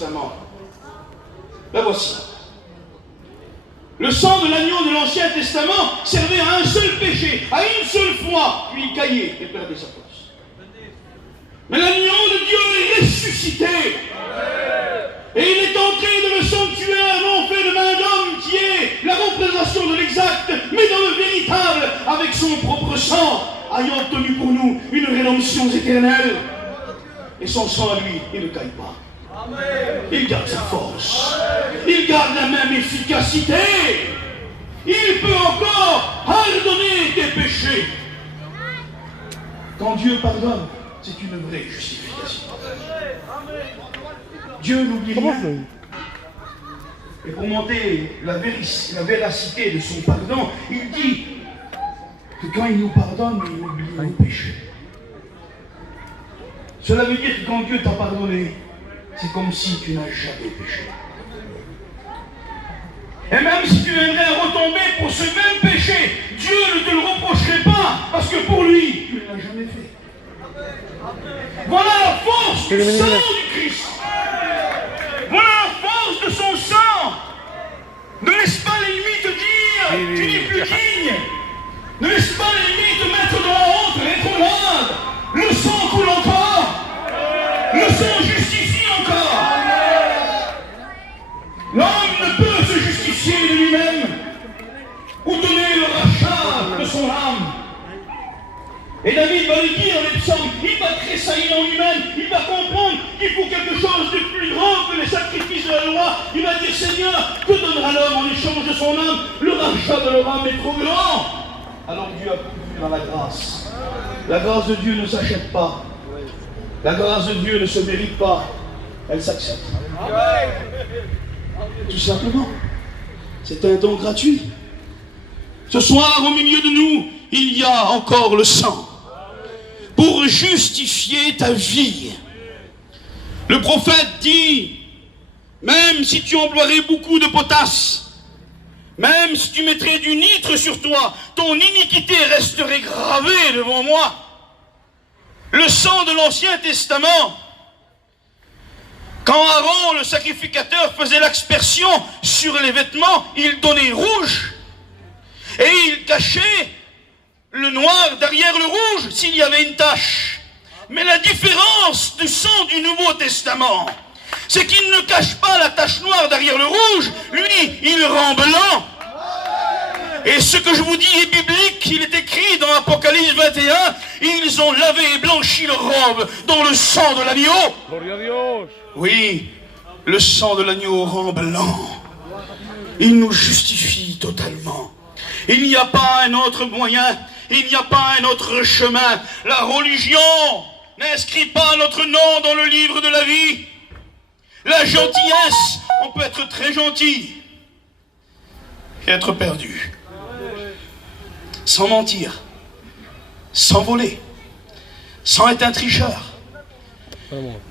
La voici. Le sang de l'agneau de l'Ancien Testament servait à un seul péché, à une seule fois, puis il caillait et perdait sa place. Mais l'agneau de Dieu est ressuscité. Et il est entré dans le sanctuaire, non fait de main d'homme, qui est la représentation de l'exact, mais dans le véritable, avec son propre sang, ayant obtenu pour nous une rédemption éternelle. Et son sang à lui, il ne caille pas. Il garde sa force. Il garde la même efficacité. Il peut encore pardonner tes péchés. Quand Dieu pardonne, c'est une vraie justification. Dieu n'oublie rien. Et pour monter la véracité de son pardon, il dit que quand il nous pardonne, il oublie nos péchés. Cela veut dire que quand Dieu t'a pardonné, c'est comme si tu n'as jamais péché. Et même si tu viendrais retomber pour ce même péché, Dieu ne te le reprocherait pas, parce que pour lui, tu ne l'as jamais fait. Voilà la force du sang du Christ. Voilà la force de son sang. Ne laisse pas l'ennemi te dire tu n'es plus digne. Ne laisse pas l'ennemi te mettre dans la honte rétrograde. Le sang coule encore. Le sang justifie encore. L'homme ne peut se justifier de lui-même ou donner le rachat de son âme. Et David va le dire dans les psaumes, il va tressaillir en lui-même, il va comprendre qu'il faut quelque chose de plus grand que les sacrifices de la loi. Il va dire, Seigneur, que donnera l'homme en échange de son âme? Le rachat de leur âme est trop grand. Alors Dieu a pourvu dans la grâce. La grâce de Dieu ne s'achète pas. La grâce de Dieu ne se mérite pas. Elle s'accepte. Tout simplement. C'est un don gratuit. Ce soir, au milieu de nous, il y a encore le sang pour justifier ta vie. Le prophète dit, même si tu emploierais beaucoup de potasse, même si tu mettrais du nitre sur toi, ton iniquité resterait gravée devant moi. Le sang de l'Ancien Testament, quand Aaron, le sacrificateur, faisait l'aspersion sur les vêtements, il donnait rouge. Et il cachait le noir derrière le rouge s'il y avait une tache. Mais la différence du sang du Nouveau Testament, c'est qu'il ne cache pas la tache noire derrière le rouge. Lui, il rend blanc. Et ce que je vous dis est biblique, il est écrit dans Apocalypse 21, ils ont lavé et blanchi leur robe dans le sang de l'agneau. Oui, le sang de l'agneau rend blanc. Il nous justifie totalement. Il n'y a pas un autre moyen, il n'y a pas un autre chemin. La religion n'inscrit pas notre nom dans le livre de la vie. La gentillesse, on peut être très gentil et être perdu. Sans mentir, sans voler, sans être un tricheur.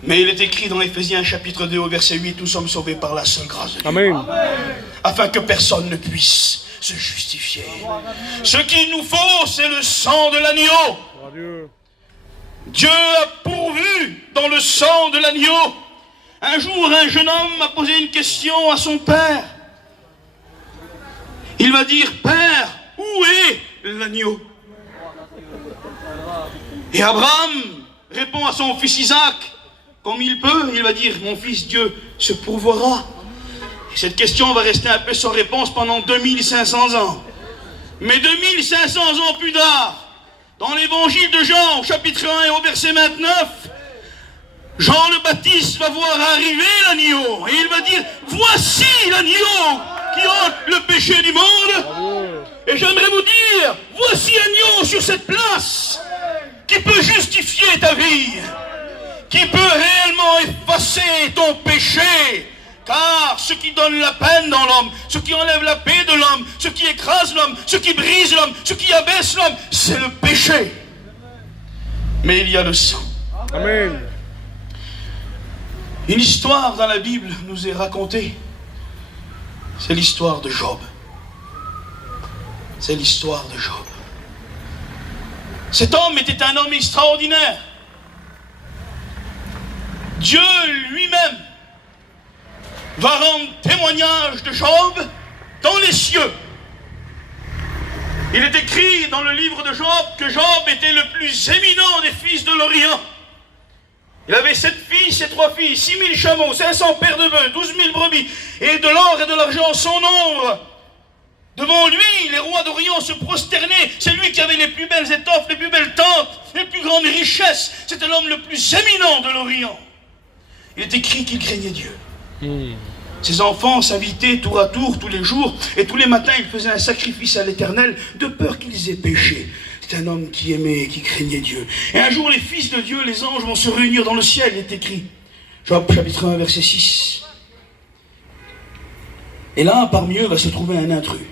Mais il est écrit dans Éphésiens chapitre 2 au verset 8, nous sommes sauvés par la seule grâce de Dieu. Amen. Afin que personne ne puisse se justifier. Ce qu'il nous faut, c'est le sang de l'agneau. Dieu a pourvu dans le sang de l'agneau. Un jour, un jeune homme a posé une question à son père. Il va dire, Père, où est l'agneau? Et Abraham répond à son fils Isaac, comme il peut, il va dire, mon fils, Dieu se pourvoira. Et cette question va rester un peu sans réponse pendant 2500 ans. Mais 2500 ans plus tard, dans l'évangile de Jean, au chapitre 1 et au verset 29, Jean le Baptiste va voir arriver l'agneau. Et il va dire, voici l'agneau qui ôte le péché du monde. Et j'aimerais vous dire, voici l'agneau sur cette place qui peut justifier ta vie, qui peut réellement effacer ton péché. Car ce qui donne la peine dans l'homme, ce qui enlève la paix de l'homme, ce qui écrase l'homme, ce qui brise l'homme, ce qui abaisse l'homme, c'est le péché. Mais il y a le sang. Amen. Une histoire dans la Bible nous est racontée. C'est l'histoire de Job. C'est l'histoire de Job. Cet homme était un homme extraordinaire. Dieu lui-même va rendre témoignage de Job dans les cieux. Il est écrit dans le livre de Job que Job était le plus éminent des fils de l'Orient. Il avait 7 fils et 3 filles, 6 000 chameaux, 500 paires de bœufs, 12 000 brebis, et de l'or et de l'argent sans nombre. Devant lui, les rois d'Orient se prosternaient. C'est lui qui avait les plus belles étoffes, les plus belles tentes, les plus grandes richesses. C'était l'homme le plus éminent de l'Orient. Il est écrit qu'il craignait Dieu. Ses enfants s'invitaient tour à tour tous les jours, et tous les matins il faisait un sacrifice à l'Éternel de peur qu'ils aient péché. C'est un homme qui aimait et qui craignait Dieu. Et un jour les fils de Dieu, les anges, vont se réunir dans le ciel. Il est écrit, Job chapitre 1 verset 6. Et là parmi eux va se trouver un intrus,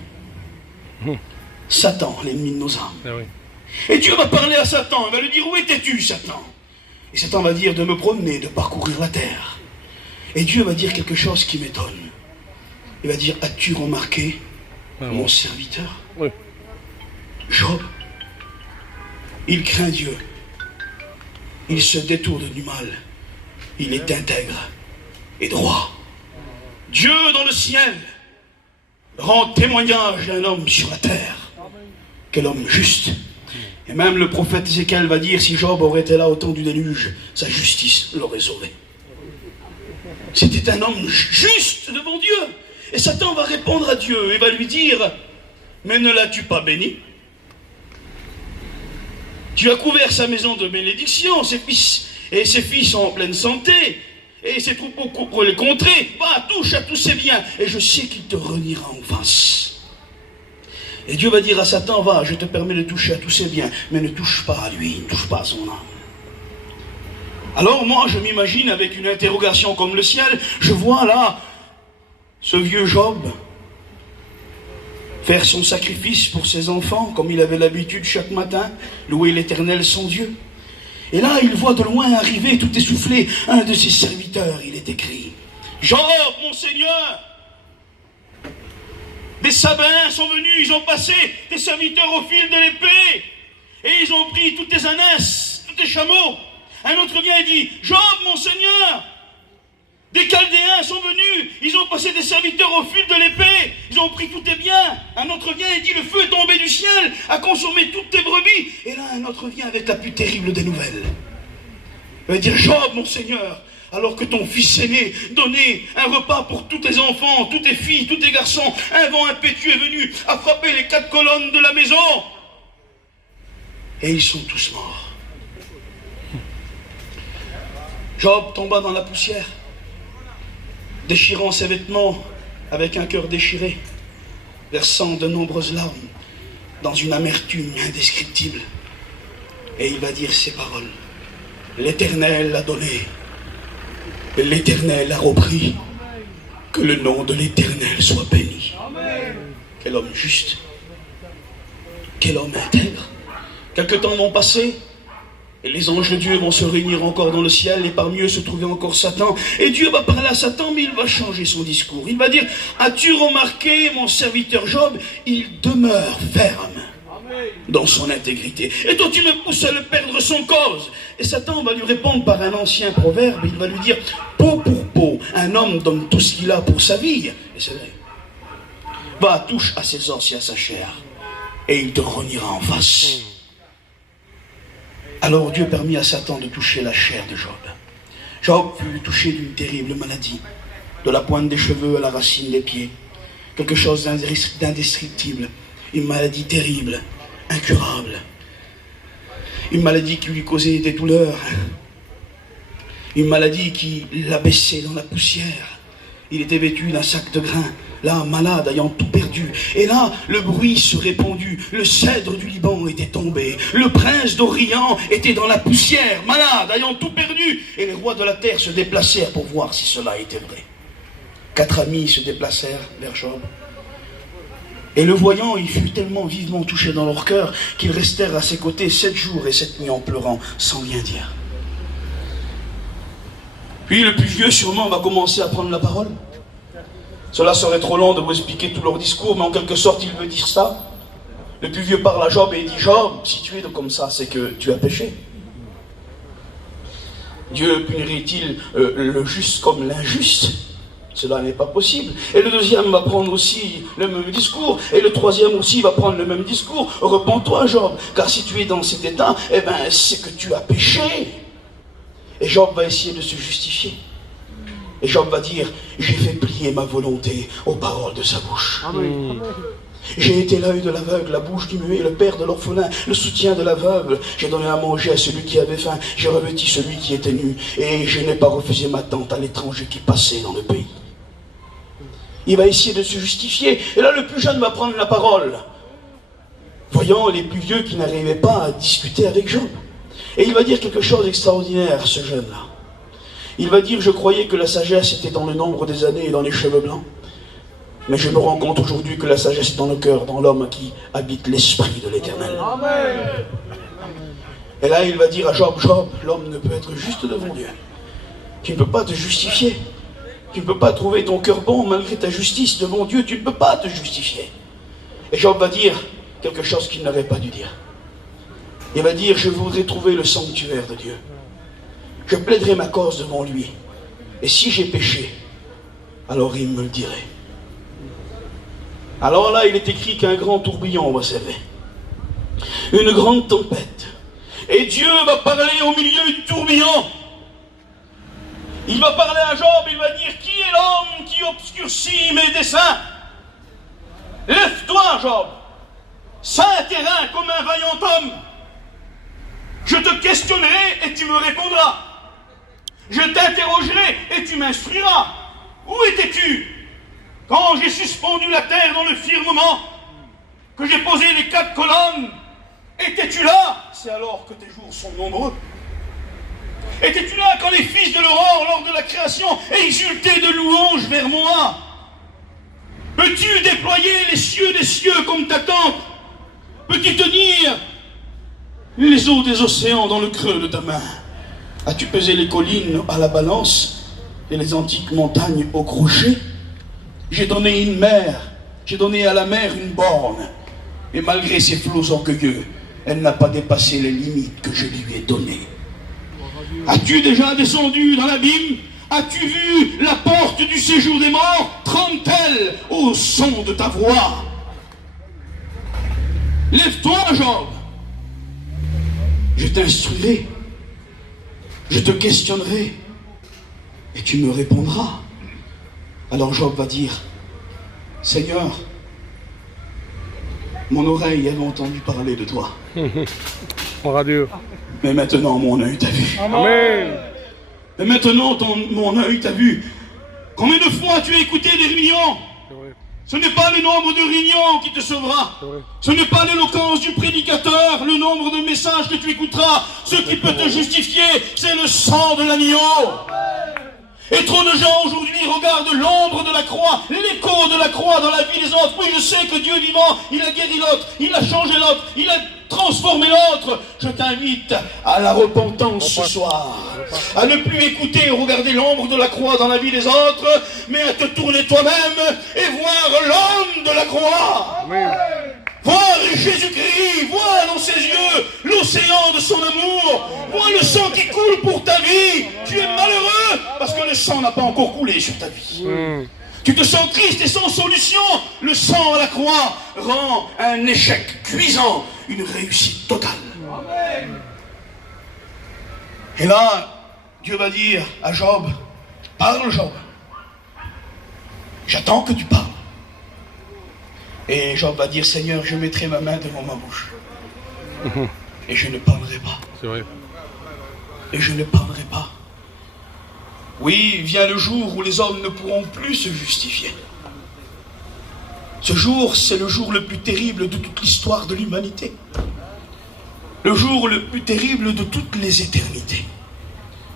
Satan, l'ennemi de nos âmes. Ah oui. Et Dieu va parler à Satan, il va lui dire, où étais-tu Satan? Et Satan va dire, de me promener, de parcourir la terre. Et Dieu va dire quelque chose qui m'étonne. Il va dire, as-tu remarqué mon serviteur Oui. Job? Il craint Dieu. Il se détourne du mal. Il est intègre et droit. Dieu dans le ciel rend témoignage d'un homme sur la terre. Quel homme juste. Et même le prophète Ézéchiel va dire, si Job aurait été là au temps du déluge, sa justice l'aurait sauvé. C'était un homme juste devant Dieu. Et Satan va répondre à Dieu et va lui dire, mais ne l'as-tu pas béni? Tu as couvert sa maison de bénédiction, ses fils sont en pleine santé, et ses troupeaux couvrent les contrées. Va, touche à tous ses biens, et je sais qu'il te reniera en face. Et Dieu va dire à Satan, va, je te permets de toucher à tous ses biens, mais ne touche pas à lui, ne touche pas à son âme. Alors moi, je m'imagine avec une interrogation comme le ciel, je vois là, ce vieux Job, faire son sacrifice pour ses enfants, comme il avait l'habitude chaque matin, louer l'Éternel son Dieu. Et là, il voit de loin arriver, tout essoufflé, un de ses serviteurs, il est écrit, Job, mon Seigneur, des Sabins sont venus, ils ont passé tes serviteurs au fil de l'épée, et ils ont pris toutes tes ânesses, tous tes chameaux. Un autre vient et dit, Job, mon Seigneur, des Chaldéens sont venus, ils ont passé des serviteurs au fil de l'épée, ils ont pris tous tes biens. Un autre vient et dit, le feu est tombé du ciel, a consommé toutes tes brebis. Et là, un autre vient avec la plus terrible des nouvelles. Il va dire, Job, mon Seigneur, alors que ton fils aîné donnait un repas pour tous tes enfants, tous tes filles, tous tes garçons, un vent impétueux est venu à frapper les 4 colonnes de la maison. Et ils sont tous morts. Job tomba dans la poussière, déchirant ses vêtements avec un cœur déchiré, versant de nombreuses larmes dans une amertume indescriptible. Et il va dire ces paroles. L'Éternel l'a donné, et l'Éternel a repris. Que le nom de l'Éternel soit béni. Quel homme juste, quel homme intègre. Quelque temps vont passer, et les anges de Dieu vont se réunir encore dans le ciel, et parmi eux se trouvait encore Satan. Et Dieu va parler à Satan, mais il va changer son discours. Il va dire, as-tu remarqué mon serviteur Job? Il demeure ferme dans son intégrité. Et toi tu me pousses à le perdre sans cause. Et Satan va lui répondre par un ancien proverbe, il va lui dire, peau pour peau, un homme donne tout ce qu'il a pour sa vie. Et c'est vrai. Va, touche à ses os et à sa chair, et il te reniera en face. Alors Dieu permit à Satan de toucher la chair de Job. Job fut touché d'une terrible maladie, de la pointe des cheveux à la racine des pieds. Quelque chose d'indescriptible, une maladie terrible, incurable. Une maladie qui lui causait des douleurs. Une maladie qui l'abaissait dans la poussière. Il était vêtu d'un sac de grains, là, malade, ayant tout perdu. Et là, le bruit se répandit. Le cèdre du Liban était tombé. Le prince d'Orient était dans la poussière, malade, ayant tout perdu. Et les rois de la terre se déplacèrent pour voir si cela était vrai. 4 amis se déplacèrent vers Job. Et le voyant, il fut tellement vivement touché dans leur cœur qu'ils restèrent à ses côtés 7 jours et 7 nuits en pleurant, sans rien dire. Puis le plus vieux sûrement va commencer à prendre la parole. Cela serait trop long de vous expliquer tout leur discours, mais en quelque sorte il veut dire ça. Le plus vieux parle à Job et il dit, Job, si tu es comme ça, c'est que tu as péché. Dieu punirait-il le juste comme l'injuste? Cela n'est pas possible. Et le deuxième va prendre aussi le même discours. Et le troisième aussi va prendre le même discours. Repens-toi, Job, car si tu es dans cet état, eh bien, c'est que tu as péché. Et Job va essayer de se justifier. Et Job va dire, j'ai fait plier ma volonté aux paroles de sa bouche. Amen. J'ai été l'œil de l'aveugle, la bouche du muet, le père de l'orphelin, le soutien de l'aveugle. J'ai donné à manger à celui qui avait faim. J'ai revêti celui qui était nu. Et je n'ai pas refusé ma tente à l'étranger qui passait dans le pays. Il va essayer de se justifier. Et là, le plus jeune va prendre la parole, voyant les plus vieux qui n'arrivaient pas à discuter avec Job. Et il va dire quelque chose d'extraordinaire, ce jeune-là. Il va dire, je croyais que la sagesse était dans le nombre des années et dans les cheveux blancs. Mais je me rends compte aujourd'hui que la sagesse est dans le cœur, dans l'homme qui habite l'esprit de l'Éternel. Et là, il va dire à Job, Job, l'homme ne peut être juste devant Dieu. Tu ne peux pas te justifier. Tu ne peux pas trouver ton cœur bon malgré ta justice devant Dieu. Tu ne peux pas te justifier. Et Job va dire quelque chose qu'il n'aurait pas dû dire. Il va dire, je voudrais trouver le sanctuaire de Dieu. Je plaiderai ma cause devant lui. Et si j'ai péché, alors il me le dirait. Alors là, il est écrit qu'un grand tourbillon va s'élever. Une grande tempête. Et Dieu va parler au milieu du tourbillon. Il va parler à Job, il va dire, qui est l'homme qui obscurcit mes desseins? Lève-toi, Job. Saint terrain comme un vaillant homme. Je te questionnerai et tu me répondras. Je t'interrogerai et tu m'instruiras. Où étais-tu quand j'ai suspendu la terre dans le firmament, que j'ai posé les 4 colonnes? Étais-tu là? C'est alors que tes jours sont nombreux. Étais-tu là quand les fils de l'aurore, lors de la création, exultaient de louanges vers moi? Peux-tu déployer les cieux des cieux comme ta tente? Peux-tu tenir les eaux des océans dans le creux de ta main? As-tu pesé les collines à la balance et les antiques montagnes au crochet? J'ai donné une mer, j'ai donné à la mer une borne, et malgré ses flots orgueilleux, elle n'a pas dépassé les limites que je lui ai données. As-tu déjà descendu dans l'abîme? As-tu vu la porte du séjour des morts? Tremble-t-elle au son de ta voix? Lève-toi, Job. Je t'instruirai, je te questionnerai, et tu me répondras. Alors Job va dire, Seigneur, mon oreille avait entendu parler de toi. Radio. Mais maintenant mon œil t'a vu. Amen. Mais maintenant mon œil t'a vu. Combien de fois tu as écouté des réunions? Ce n'est pas le nombre de réunions qui te sauvera. Ce n'est pas l'éloquence du prédicateur, le nombre de messages que tu écouteras. Ce qui peut te justifier, c'est le sang de l'agneau. Et trop de gens aujourd'hui regardent l'ombre de la croix, l'écho de la croix dans la vie des autres. Oui, je sais que Dieu vivant, il a guéri l'autre, il a changé l'autre, il a transformé l'autre. Je t'invite à la repentance ce soir, à ne plus écouter ou regarder l'ombre de la croix dans la vie des autres, mais à te tourner toi-même et voir l'homme de la croix. Amen. Voir Jésus-Christ, vois dans ses yeux l'océan de son amour, vois le sang qui coule pour ta vie. Tu es malheureux parce que le sang n'a pas encore coulé sur ta vie. Tu te sens triste et sans solution. Le sang à la croix rend un échec cuisant une réussite totale. Amen. Et là, Dieu va dire à Job, parle Job, j'attends que tu parles. Et Job va dire, Seigneur, je mettrai ma main devant ma bouche. Et je ne parlerai pas. C'est vrai. Et je ne parlerai pas. Oui, vient le jour où les hommes ne pourront plus se justifier. Ce jour, c'est le jour le plus terrible de toute l'histoire de l'humanité. Le jour le plus terrible de toutes les éternités.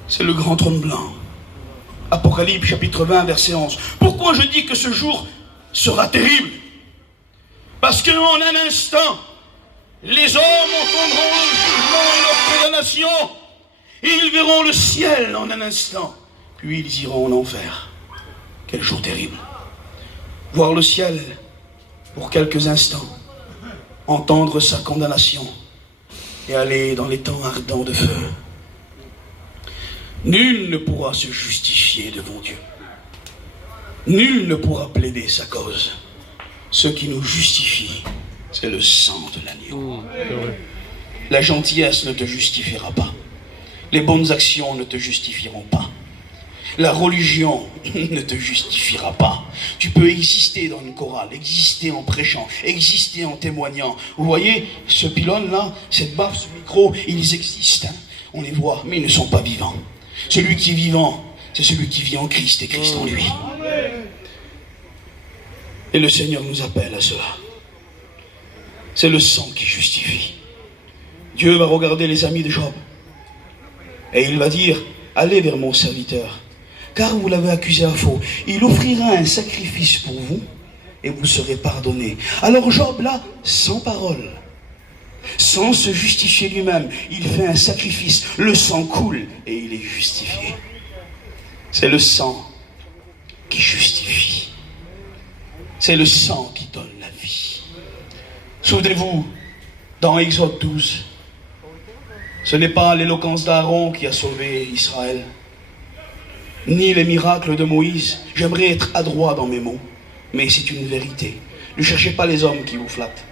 C'est le grand trône blanc. Apocalypse chapitre 20, verset 11. Pourquoi je dis que ce jour sera terrible? Parce qu'en un instant, les hommes entendront le jugement et leur condamnation. Et ils verront le ciel en un instant. Puis ils iront en enfer. Quel jour terrible. Voir le ciel pour quelques instants. Entendre sa condamnation. Et aller dans les temps ardents de feu. Nul ne pourra se justifier devant Dieu. Nul ne pourra plaider sa cause. Ce qui nous justifie, c'est le sang de l'agneau. La gentillesse ne te justifiera pas. Les bonnes actions ne te justifieront pas. La religion ne te justifiera pas. Tu peux exister dans une chorale, exister en prêchant, exister en témoignant. Vous voyez, ce pylône-là, cette baffe, ce micro, ils existent. Hein. On les voit, mais ils ne sont pas vivants. Celui qui est vivant, c'est celui qui vit en Christ et Christ en lui. Et le Seigneur nous appelle à cela. C'est le sang qui justifie. Dieu va regarder les amis de Job. Et il va dire, allez vers mon serviteur, car vous l'avez accusé à faux. Il offrira un sacrifice pour vous, et vous serez pardonnés. Alors Job, là, sans parole, sans se justifier lui-même, il fait un sacrifice. Le sang coule, et il est justifié. C'est le sang qui justifie. C'est le sang qui donne la vie. Souvenez-vous, dans Exode 12, ce n'est pas l'éloquence d'Aaron qui a sauvé Israël, ni les miracles de Moïse. J'aimerais être adroit dans mes mots, mais c'est une vérité. Ne cherchez pas les hommes qui vous flattent.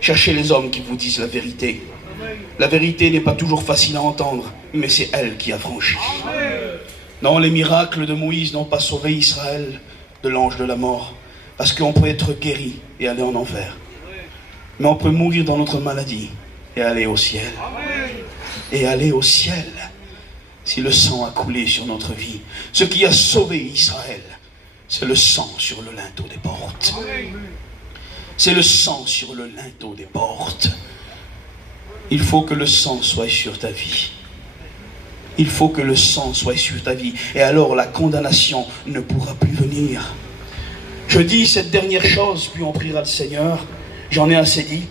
Cherchez les hommes qui vous disent la vérité. La vérité n'est pas toujours facile à entendre, mais c'est elle qui a franchi. Non, les miracles de Moïse n'ont pas sauvé Israël de l'ange de la mort, parce qu'on peut être guéri et aller en enfer. Mais on peut mourir dans notre maladie et aller au ciel. Et aller au ciel si le sang a coulé sur notre vie. Ce qui a sauvé Israël, c'est le sang sur le linteau des portes. C'est le sang sur le linteau des portes. Il faut que le sang soit sur ta vie. Il faut que le sang soit sur ta vie. Et alors la condamnation ne pourra plus venir. Je dis cette dernière chose, puis on priera le Seigneur. J'en ai assez dit.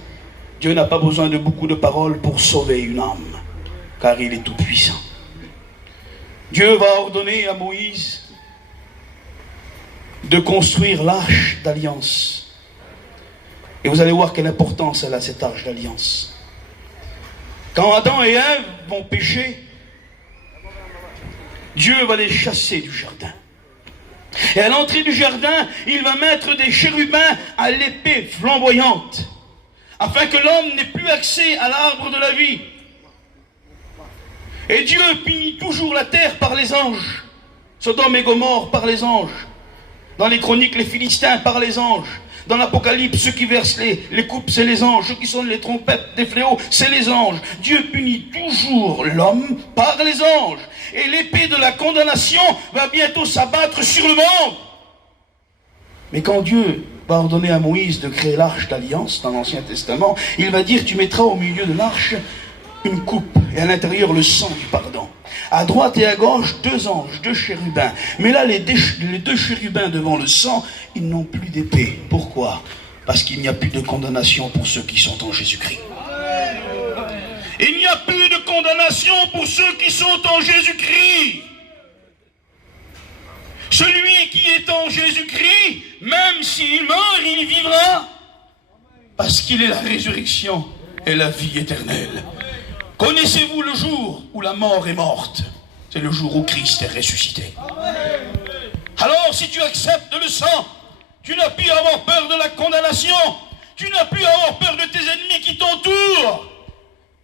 Dieu n'a pas besoin de beaucoup de paroles pour sauver une âme, car il est tout puissant. Dieu va ordonner à Moïse de construire l'arche d'alliance. Et vous allez voir quelle importance elle a, cette arche d'alliance. Quand Adam et Ève vont pécher, Dieu va les chasser du jardin. Et à l'entrée du jardin, il va mettre des chérubins à l'épée flamboyante, afin que l'homme n'ait plus accès à l'arbre de la vie. Et Dieu punit toujours la terre par les anges. Sodome et Gomorrhe par les anges. Dans les chroniques, les Philistins par les anges. Dans l'Apocalypse, ceux qui versent les coupes, c'est les anges. Ceux qui sonnent les trompettes des fléaux, c'est les anges. Dieu punit toujours l'homme par les anges. Et l'épée de la condamnation va bientôt s'abattre sur le monde. Mais quand Dieu va ordonner à Moïse de créer l'arche d'alliance dans l'Ancien Testament, il va dire, tu mettras au milieu de l'arche une coupe, et à l'intérieur le sang du pardon. À droite et à gauche, 2 anges, 2 chérubins. Mais là, les 2 chérubins devant le sang, ils n'ont plus d'épée. Pourquoi? Parce qu'il n'y a plus de condamnation pour ceux qui sont en Jésus-Christ. Il n'y a plus de condamnation pour ceux qui sont en Jésus-Christ. Celui qui est en Jésus-Christ, même s'il meurt, il vivra. Parce qu'il est la résurrection et la vie éternelle. Connaissez-vous le jour où la mort est morte? C'est le jour où Christ est ressuscité. Alors, si tu acceptes le sang, tu n'as plus à avoir peur de la condamnation. Tu n'as plus à avoir peur de tes ennemis qui t'entourent.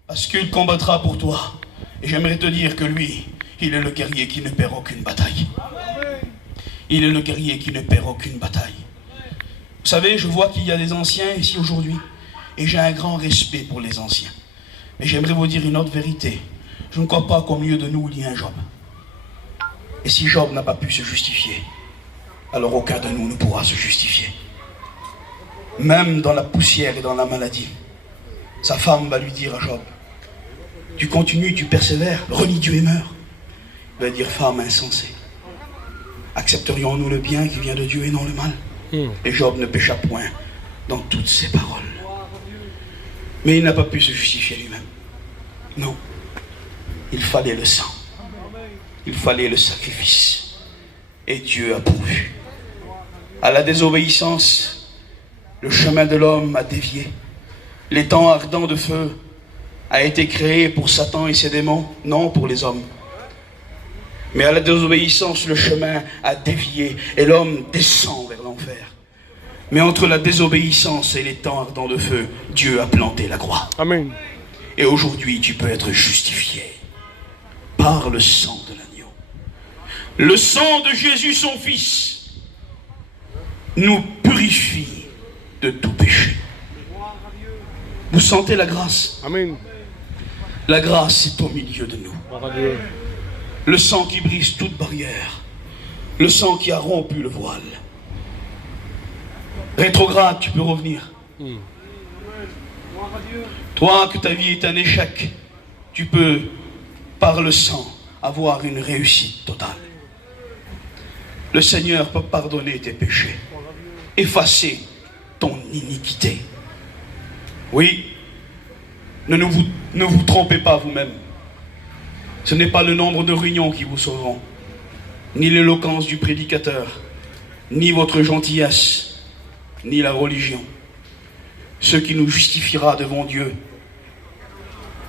Parce qu'il combattra pour toi. Et j'aimerais te dire que lui, il est le guerrier qui ne perd aucune bataille. Il est le guerrier qui ne perd aucune bataille. Vous savez, je vois qu'il y a des anciens ici aujourd'hui. Et j'ai un grand respect pour les anciens. Mais j'aimerais vous dire une autre vérité. Je ne crois pas qu'au milieu de nous, il y ait un Job. Et si Job n'a pas pu se justifier, alors aucun de nous ne pourra se justifier. Même dans la poussière et dans la maladie, sa femme va lui dire à Job, tu continues, tu persévères, renie Dieu et meurs. Il va dire, femme insensée, accepterions-nous le bien qui vient de Dieu et non le mal? Et Job ne pécha point dans toutes ses paroles. Mais il n'a pas pu se justifier lui-même. Non. Il fallait le sang. Il fallait le sacrifice. Et Dieu a pourvu. À la désobéissance, le chemin de l'homme a dévié. L'étang ardent de feu a été créé pour Satan et ses démons, non pour les hommes. Mais à la désobéissance, le chemin a dévié et l'homme descend vers l'enfer. Mais entre la désobéissance et les temps ardents de feu, Dieu a planté la croix. Amen. Et aujourd'hui, tu peux être justifié par le sang de l'agneau. Le sang de Jésus, son Fils, nous purifie de tout péché. Vous sentez la grâce? Amen. La grâce est au milieu de nous. Gloire à Dieu. Le sang qui brise toute barrière. Le sang qui a rompu le voile. Rétrograde, tu peux revenir. Toi, que ta vie est un échec, tu peux, par le sang, avoir une réussite totale. Le Seigneur peut pardonner tes péchés, effacer ton iniquité. Oui, ne vous trompez pas vous-même. Ce n'est pas le nombre de réunions qui vous sauveront, ni l'éloquence du prédicateur, ni votre gentillesse, ni la religion. Ce qui nous justifiera devant Dieu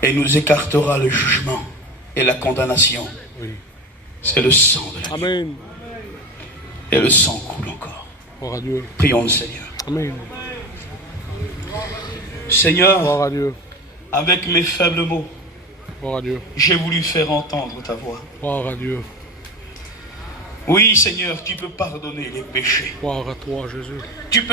et nous écartera le jugement et la condamnation, c'est le sang de l'agneau. Amen. Et le sang coule encore. Gloire à Dieu. Prions le Seigneur. Amen. Seigneur, Gloire à Dieu. avec mes faibles mots, Gloire à Dieu. j'ai voulu faire entendre ta voix. Gloire à Dieu. Oui, Seigneur, tu peux pardonner les péchés. Gloire à toi, Jésus. Tu peux